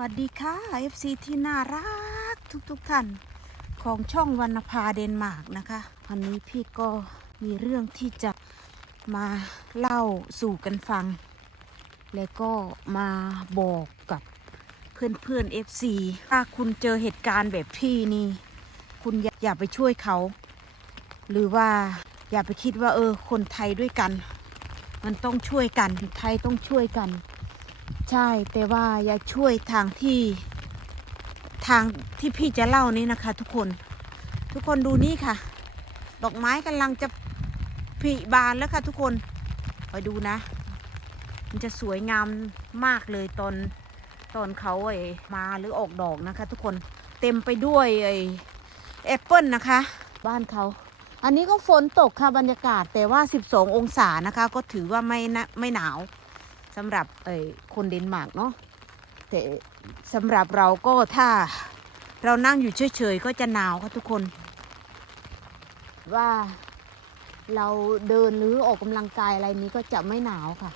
วัสดีค่ะ FC ที่น่ารักทุกๆทท่านของช่องวรรณภาเดนมาร์กนะคะ วันนี้พี่ก็มีเรื่องที่จะมาเล่าสู่กันฟัง และก็มาบอกกับเพื่อนๆ FC ถ้าคุณเจอเหตุการณ์แบบพี่นี่ คุณอยอย่าไปช่วยเขา หรือว่าอย่าไปคิดว่าเออคนไทยด้วยกัน มันต้องช่วยกันไทยต้องช่วยกัน ใช่แต่ว่าอย่าช่วยทางที่ทางที่พี่จะเล่านี้นะคะ ทุกคนทุกคนดูนี่ค่ะ ดอกไม้กำลังจะผลิบานแล้วค่ะ ทุกคนคอยดูนะ มันจะสวยงามมากเลยตอนตอนเขาไอ้มาหรือออกดอกนะคะ ทุกคนเต็มไปด้วยไอ้แอปเปิลนะคะ บ้านเขาอันนี้ก็ฝนตกค่ะบรรยากาศ แต่ว่า 12 องศานะคะ ก็ถือว่าไม่นะไม่หนาว สำหรับเอ่ยคนเดนมาร์กเนาะแต่สำหรับเราก็ถ้าเรานั่งอยู่เฉยๆก็จะหนาวค่ะทุกคน ว่าเราเดินหรือออกกำลังกายอะไรนี้ก็จะไม่หนาวค่ะ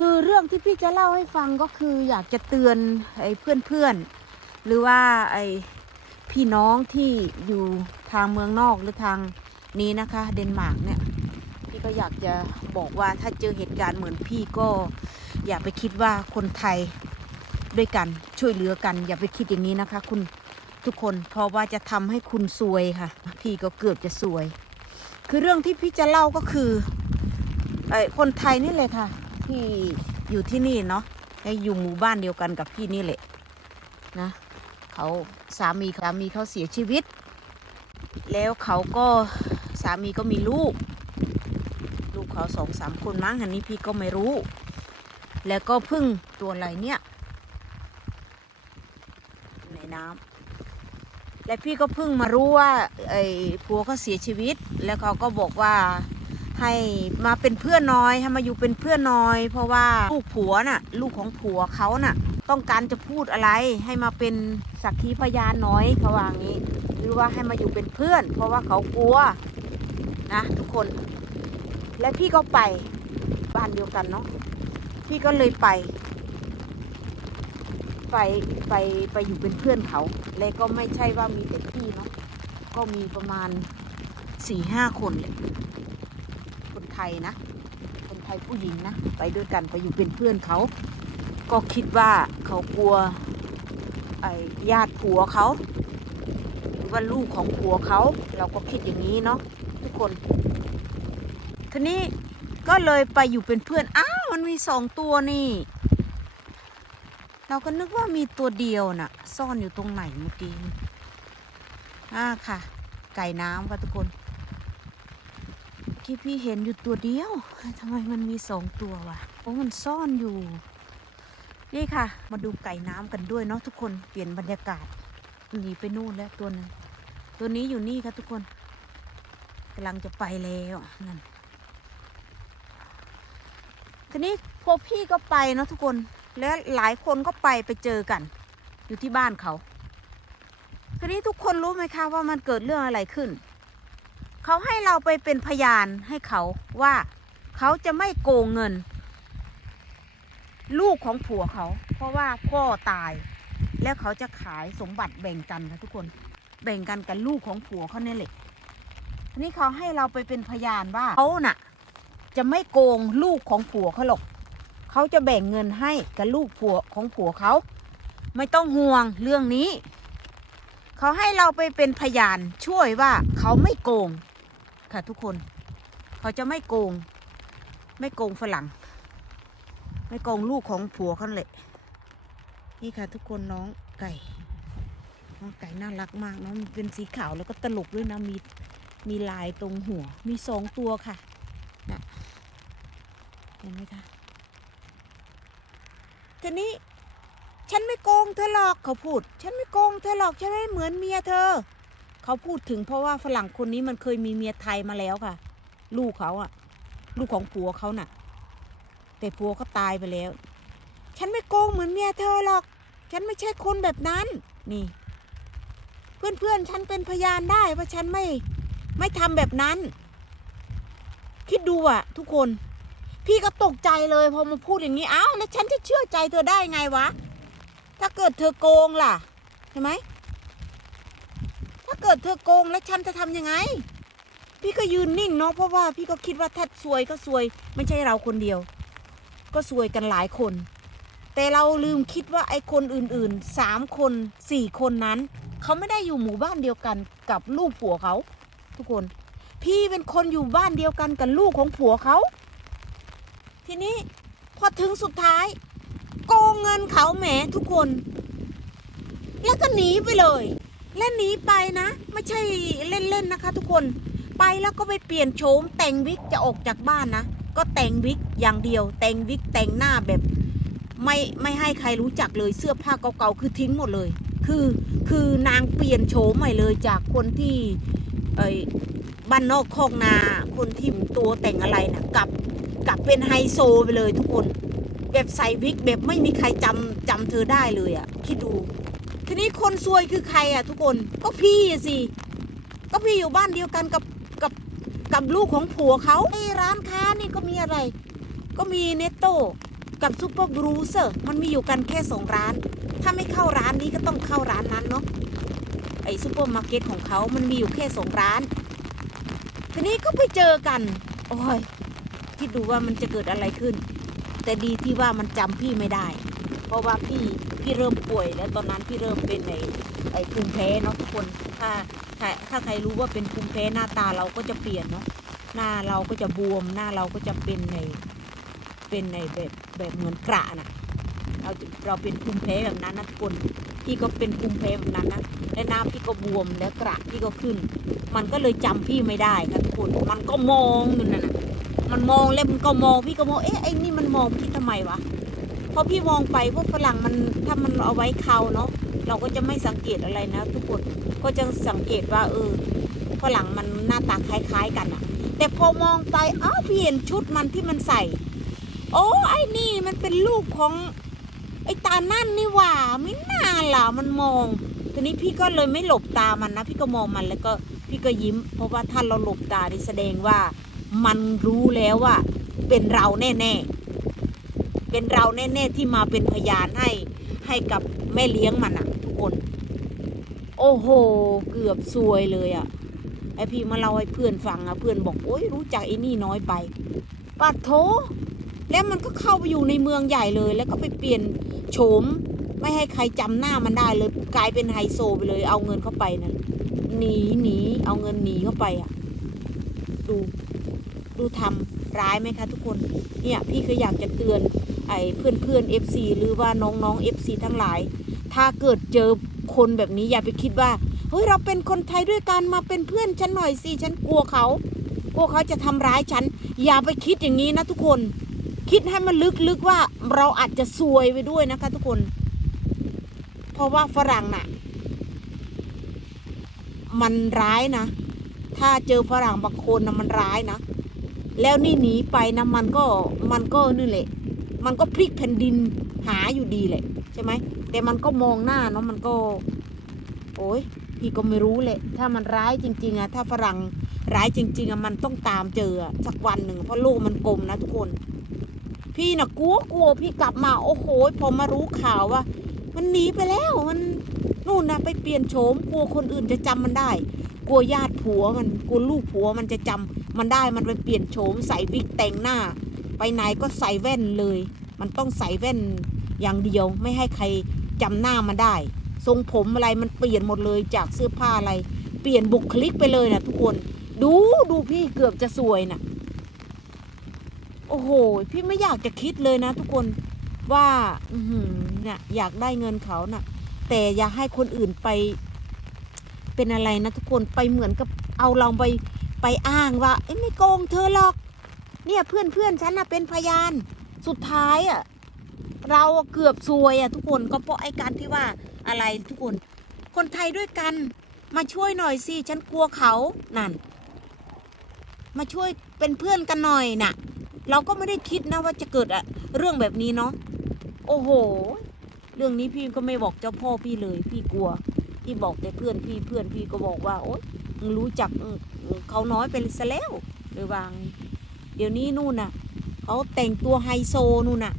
คือเรื่องที่พี่จะเล่าให้ฟังก็คืออยากจะเตือนไอ้เพื่อนๆ หรือว่าไอ้พี่น้องที่อยู่ทางเมืองนอกหรือทางนี้นะคะ เดนมาร์กเนี่ยพี่ ก็อยากจะบอกว่าถ้าเจอเหตุการณ์เหมือนพี่ก็อย่าไปคิดว่าคนไทยด้วยกันช่วยเหลือกัน อย่าไปคิดอย่างนี้นะคะ คุณทุกคนเพราะว่าจะทำให้คุณซวยค่ะ พี่ก็เกือบจะซวย คือเรื่องที่พี่จะเล่าก็คือไอ้คนไทยนี่เลยค่ะที่อยู่ที่นี่เนาะไอ้อยู่หมู่บ้านเดียวกันกับพี่นี่แหละนะเขาสามีสามีเขาเสียชีวิต แล้วเขาก็สามีก็มีลูก ลูกเขาสองสามคนมั้งอันนี้พี่ก็ไม่รู้ แล้วก็พึ่งตัวอะไรเนี่ยในน้ำและพี่ก็เพิ่งมารู้ว่าไอ้ผัวเขาเสียชีวิต แล้วเขาก็บอกว่าให้มาเป็นเพื่อนน้อยให้มาอยู่เป็นเพื่อนน้อย เพราะว่าลูกผัวน่ะ ลูกของผัวเขาน่ะ ต้องการจะพูดอะไรให้มาเป็นสักขีพยานน้อยเขาว่างี้ หรือว่าให้มาอยู่เป็นเพื่อน เพราะว่าเขากลัวนะทุกคน และพี่ก็ไปบ้านเดียวกันเนาะพี่ก็เลยไป ไปไปไปอยู่เป็นเพื่อนเขา และก็ไม่ใช่ว่ามีแต่พี่เนาะก็มีประมาณสี่ห้าคนเลยคนไทยนะ คนไทยผู้หญิงนะ ไปด้วยกันไปอยู่เป็นเพื่อนเขา ก็คิดว่าเขากลัวไอ้ญาติผัวเขา หรือว่าลูกของผัวเขา เราก็คิดอย่างนี้เนาะทุกคน ทีนี้ก็เลยไปอยู่เป็นเพื่อน อ้าวมันมีสองตัวนี่ เราก็นึกว่ามีตัวเดียวน่ะ ซ่อนอยู่ตรงไหนเมื่อกี้อ่าค่ะ ไก่น้ำค่ะทุกคนเมื่พี่เห็นอยู่ตัวเดียวทำไมมันมีสองตัววะโอ้มันซ่อนอยู่ นี่ค่ะ มาดูไก่น้ำกันด้วยเนาะทุกคนเปลี่ยนบรรยากาศหนีไปนู่นแล้วตัวนึงตัวนี้อยู่นี่ค่ะทุกคนกำลังจะไปแล้วนั่น ทีนี้พวกพี่ก็ไปเนาะทุกคน และหลายคนก็ไปไปเจอกัน อยู่ที่บ้านเขาทีนี้ทุกคนรู้ไหมคะว่ามันเกิดเรื่องอะไรขึ้น เขาให้เราไปเป็นพยานให้เขาว่าเขาจะไม่โกงเงิน ลูกของผัวเขา เพราะว่าพ่อตาย แล้วเขาจะขายสมบัติแบ่งกันค่ะทุกคน แบ่งกันกับลูกของผัวเขาเนี่ยแหละทีนี้เขาให้เราไปเป็นพยานว่าเขาน่ะ จะไม่โกงลูกของผัวเขาหรอกเขาจะแบ่งเงินให้กับลูกผัวของผัวเขา ไม่ต้องห่วงเรื่องนี้ เขาให้เราไปเป็นพยานช่วยว่าเขาไม่โกง ค่ะทุกคน เขาจะไม่โกง ไม่โกงฝรั่ง ไม่โกงลูกของผัวเขาเลยนี่ค่ะทุกคนน้องไก่น้องไก่น่ารักมากนาะมันเป็นสีขาวแล้วก็ตลกด้วยนะมีมีลายตรงหัวมีสองตัวค่ะ ห็นไหมคะทีนี้ฉันไม่โกงเธอหรอกเขาพูด ฉันไม่โกงเธอหรอกฉันไม่เหมือนเมียเธอ เขาพูดถึงเพราะว่าฝรั่งคนนี้มันเคยมีเมียไทยมาแล้วค่ะ ลูกเขาอะลูกของผัวเขาน่ะ แต่ผัวเขาตายไปแล้ว ฉันไม่โกงเหมือนเมียเธอหรอก ฉันไม่ใช่คนแบบนั้นนี่ เพื่อนๆฉันเป็นพยานได้ว่าฉันไม่ไม่ทำแบบนั้น คิดดูอะทุกคน พี่ก็ตกใจเลยพอมาพูดอย่างนี้อ้าวแล้วฉันจะเชื่อใจเธอได้ไงวะ ถ้าเกิดเธอโกงล่ะใช่ไหมถ้าเกิดเธอโกงแล้วฉันจะทํำยังไง พี่ก็ยืนนิ่งเนาะเพราะว่าพี่ก็คิดว่าถ้าซวยก็ซวย ไม่ใช่เราคนเดียว ก็ซวยกันหลายคน แต่เราลืมคิดว่าไอ้คนอื่นๆสามคนสี่คนนั้น เขาไม่ได้อยู่หมู่บ้านเดียวกันกับลูกผัวเขา ทุกคน พี่เป็นคนอยู่บ้านเดียวกันกับลูกของผัวเขา ทีนี้พอถึงสุดท้าย โกงเงินเขาแหมทุกคน แล้วก็หนีไปเลย และหนีไปนะ ไม่ใช่เล่นๆนะคะ ทุกคนไปแล้วก็ไปเปลี่ยนโฉมแต่งวิกจะออกจากบ้านนะ ก็แต่งวิกอย่างเดียว แต่งวิกแต่งหน้าแบบไม่ไม่ให้ใครรู้จักเลยเสื้อผ้าเก่าๆคือทิ้งหมดเลย คือคือนางเปลี่ยนโฉมใหม่เลยจากคนที่เอ้บ้านนอกคอกนา คนที่ตัวแต่งอะไรนะกลับ กลับเป็นไฮโซไปเลยทุกคน แบบใส่วิกแบบไม่มีใครจำจำเธอได้เลยอะ่ะคิดดู ทีนี้คนซวยคือใครอะ่ะทุกคนก็พี่สิก็พี่อยู่บ้านเดียวกันกับกับกับลูกของผัวเขาไอ้ร้านค้านี่ก็มีอะไร ก็มีเนตโต้กับซูเปอร์บรูเซอร์มันมีอยู่กันแค่สองร้าน ถ้าไม่เข้าร้านนี้ก็ต้องเข้าร้านนั้นเนาะไอ้ซูเปอร์มาร์เก็ตของเขามันมีอยู่แค่สองร้าน ทีนี้ก็ไปเจอกัน โอ้ย คิดดูว่ามันจะเกิดอะไรขึ้น แต่ดีที่ว่ามันจำพี่ไม่ได้ เพราะว่าพี่พี่เริ่มป่วยแล้วตอนนั้นพี่เริ่มเป็นไอ้ไอ้ภูมิแพ้เนาะทุกคนถ้าถ้าถ้าใครรู้ว่าเป็นภูมิแพ้หน้าตาเราก็จะเปลี่ยนเนาะหน้าเราก็จะบวมหน้าเราก็จะเป็นในเป็นในแบบแบบเหมือนกระน่ะเราเราเป็นภูมิแพ้แบบนั้นนะทุกคนพี่ก็เป็นภูมิแพ้แบบนั้นนะและหน้าพี่ก็บวมแล้วกระพี่ก็ขึ้น มันก็เลยจำพี่ไม่ได้ค่ะทุกคนมันก็มองอยู่นั่นน่ะ มันมองแล้วมันก็มองพี่ก็มองเอ๊ะไอ้นี่มันมองพี่ทำไมวะเพอพี่มองไปพวกฝรั่งมันถ้ามันเอาไว้เขาเนาะเราก็จะไม่สังเกตอะไรนะ ทุกคนก็จะสังเกตว่าเออฝรั่งมันหน้าตาคล้ายๆกันอะแต่พอมองไปอ้าวพี่เห็นชุดมันที่มันใส่ โอ้ไอ้นี่มันเป็นลูกของไอ้ตานั่นนี่ว่าไม่น่าล่ะมันมองทีนี้พี่ก็เลยไม่หลบตามันนะ พี่ก็มองมันแล้วก็พี่ก็ยิ้ม เพราะว่าถ้าเราหลบตานี่แสดงว่า มันรู้แล้วว่า เป็นเราแน่ ๆ เป็นเราแน่ ๆ ที่มาเป็นพยานให้ให้กับแม่เลี้ยงมันอะทุกคน โอ้โห เกือบซวยเลยอะไอพี่มาเล่าให้เพื่อนฟังอะเพื่อนบอกโอ้ยรู้จักไอ้นี่น้อยไปปัดโถแล้วมันก็เข้าไปอยู่ในเมืองใหญ่เลย แล้วก็ไปเปลี่ยนโฉม ไม่ให้ใครจำหน้ามันได้เลย กลายเป็นไฮโซไปเลย เอาเงินเข้าไปนั่นหนีหนีเอาเงินหนีเข้าไปอะดู ดูทำร้ายไหมคะทุกคนเนี่ยพี่ก็อยากจะเตือนไอ้เพื่อนเพื่อนเอฟซีหรือว่าน้องน้องเอฟซีทั้งหลาย ถ้าเกิดเจอคนแบบนี้อย่าไปคิดว่าเฮ้ยเราเป็นคนไทยด้วยกันมาเป็นเพื่อนฉันหน่อยสิฉันกลัวเขากลัวเขาจะทำร้ายฉัน อย่าไปคิดอย่างนี้นะทุกคน คิดให้มันลึกๆว่าเราอาจจะซวยไปด้วยนะคะ ทุกคน เพราะว่าฝรั่งน่ะ มันร้ายนะ ถ้าเจอฝรั่งบางคนนะมันร้ายนะ แล้วนี่หนีไปนะมันก็มันก็นี่แหละ มันก็พลิกแผ่นดินหาอยู่ดีแหละใช่ไหมแต่มันก็มองหน้าเนาะมันก็ โอ้ยพี่ก็ไม่รู้แหละถ้ามันร้ายจริง ๆอะถ้าฝรั่งร้ายจริง ๆอะมันต้องตามเจอสักวันหนึ่งเพราะโลกมันกลมนะทุกคน พี่น่ะกลัวกลัวพี่กลับมา โอ้โหพอมารู้ข่าวว่า มันหนีไปแล้วมันนู่นนะไปเปลี่ยนโฉมกลัวคนอื่นจะจำมันได้ กลัวญาติผัวมันกลัวลูกผัวมันจะจำ มันได้มันไปเปลี่ยนโฉมใส่วิกแต่งหน้า ไปไหนก็ใส่แว่นเลย มันต้องใส่แว่นอย่างเดียวไม่ให้ใครจำหน้ามันได้ ทรงผมอะไรมันเปลี่ยนหมดเลยจากเสื้อผ้าอะไร เปลี่ยนบุคลิกไปเลยนะทุกคน ดูดูพี่เกือบจะสวยนะโอ้โห พี่ไม่อยากจะคิดเลยนะทุกคนว่าอืเนี่ยอยากได้เงินเขาน่ะ แต่อย่าให้คนอื่นไป เป็นอะไรนะทุกคนไปเหมือนกับเอาเราไป ไปอ้างว่าไม่โกงเธอหรอก เนี่ยเพื่อนเพื่อนฉันนะเป็นพยาน สุดท้ายอะเราเกือบซวยอะทุกคนก็เพราะไอ้การที่ว่าอะไรทุกคน คนไทยด้วยกัน มาช่วยหน่อยสิฉันกลัวเขานั่น มาช่วยเป็นเพื่อนกันหน่อยน่ะ เราก็ไม่ได้คิดนะว่าจะเกิดอะเรื่องแบบนี้เนาะโอ้โห เรื่องนี้พี่ก็ไม่บอกเจ้าพ่อพี่เลย พี่กลัว พี่บอกแต่เพื่อนพี่เพื่อนพี่ก็บอกว่า โอ๊ย รู้จักเขาน้อยไปซะแล้วเลยวาง เดี๋ยวนี้นู่นน่ะเขาแต่งตัวไฮโซนู่นน่ะ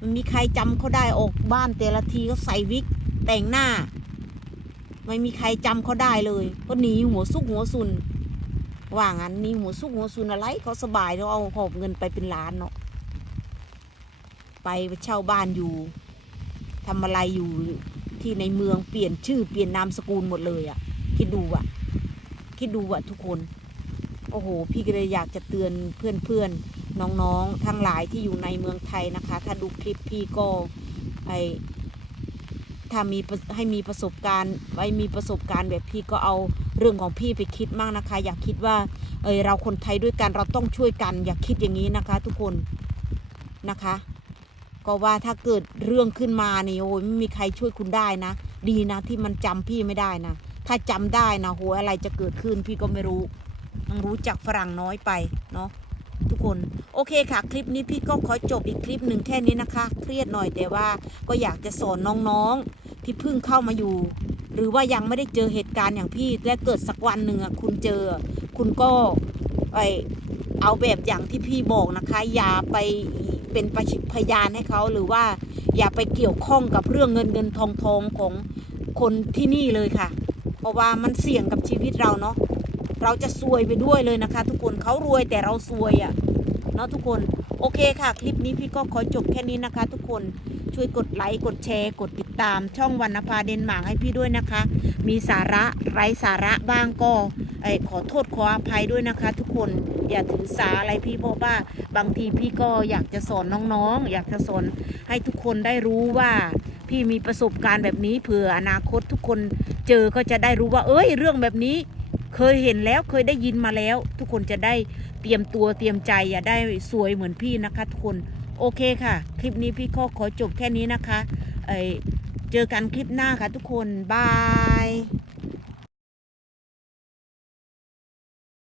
มันมีใครจำเขาได้ออกบ้านแต่ละทีก็ใส่วิกแต่งหน้า ไม่มีใครจำเขาได้เลยก็หนีหัวซุกหัวซุนว่างั้นนี่หัวซุกหัวซุนอะไรเขาสบายเราเอาหอบเงินไปเป็นล้านเนาะไปเช่าบ้านอยู่ทำอะไรอยู่ที่ในเมืองเปลี่ยนชื่อเปลี่ยนนามสกุลหมดเลยอะ่ะคิดดูอะ คิดดูอะทุกคน โอ้โห พี่ก็เลยอยากจะเตือนเพื่อนๆน้องๆ ทั้งหลายที่อยู่ในเมืองไทยนะคะ ถ้าดูคลิปพี่ก็ไอถ้ามีให้มีประสบการณ์ไว้มีประสบการณ์แบบพี่ก็เอาเรื่องของพี่ไปคิดมากนะคะ อยากคิดว่า เอยเราคนไทยด้วยกันเราต้องช่วยกัน อย่าคิดอย่างนี้นะคะ ทุกคนนะคะ ก็ว่าถ้าเกิดเรื่องขึ้นมานี่โอ้ยไม่มีใครช่วยคุณได้นะ ดีนะที่มันจำพี่ไม่ได้นะ ถ้าจำได้นะโหอะไรจะเกิดขึ้นพี่ก็ไม่รู้ยังรู้จักฝรั่งน้อยไปเนาะทุกคนโอเคค่ะ คลิปนี้พี่ก็ขอจบอีกคลิปหนึ่งแค่นี้นะคะ เครียดหน่อยแต่ว่าก็อยากจะสอนน้องๆที่เพิ่งเข้ามาอยู่ หรือว่ายังไม่ได้เจอเหตุการณ์อย่างพี่และเกิดสักวันหนึ่งอะคุณเจอ คุณก็ไอเอาแบบอย่างที่พี่บอกนะคะ อย่าไปเป็นประชิพยานให้เขาหรือว่าอย่าไปเกี่ยวข้องกับเรื่องเงินเงินทองทองของคนที่นี่เลยค่ะ เพราะว่ามันเสี่ยงกับชีวิตเราเนาะเราจะซวยไปด้วยเลยนะคะ ทุกคนเขารวยแต่เราซวยอะ่ะเนาะทุกคนโอเคค่ะ คลิปนี้พี่ก็ขอจบแค่นี้นะคะ ทุกคนช่วยกดไลค์กดแชร์ กดติดตาม ช่องวรรณภาเดนมาร์กให้พี่ด้วยนะคะ มีสาระไร้สาระบ้างก็ไอยขอโทษขออภัยด้วยนะคะ ทุกคนอย่าถือสาอะไรพี่เพราะว่าบางทีพี่ก็อยากจะสอนน้องๆ อยากจะสอนให้ทุกคนได้รู้ว่า พี่มีประสบการณ์แบบนี้เผื่ออนาคตทุกคน เจอก็จะได้รู้ว่า เอ้ย เรื่องแบบนี้ เคยเห็นแล้วเคยได้ยินมาแล้ว ทุกคนจะได้เตรียมตัวเตรียมใจอย่าได้สวยเหมือนพี่นะคะทุกคนโอเคค่ะ คลิปนี้พี่ก็ขอจบแค่นี้นะคะเอเจอกันคลิปหน้าค่ะทุกคนบาย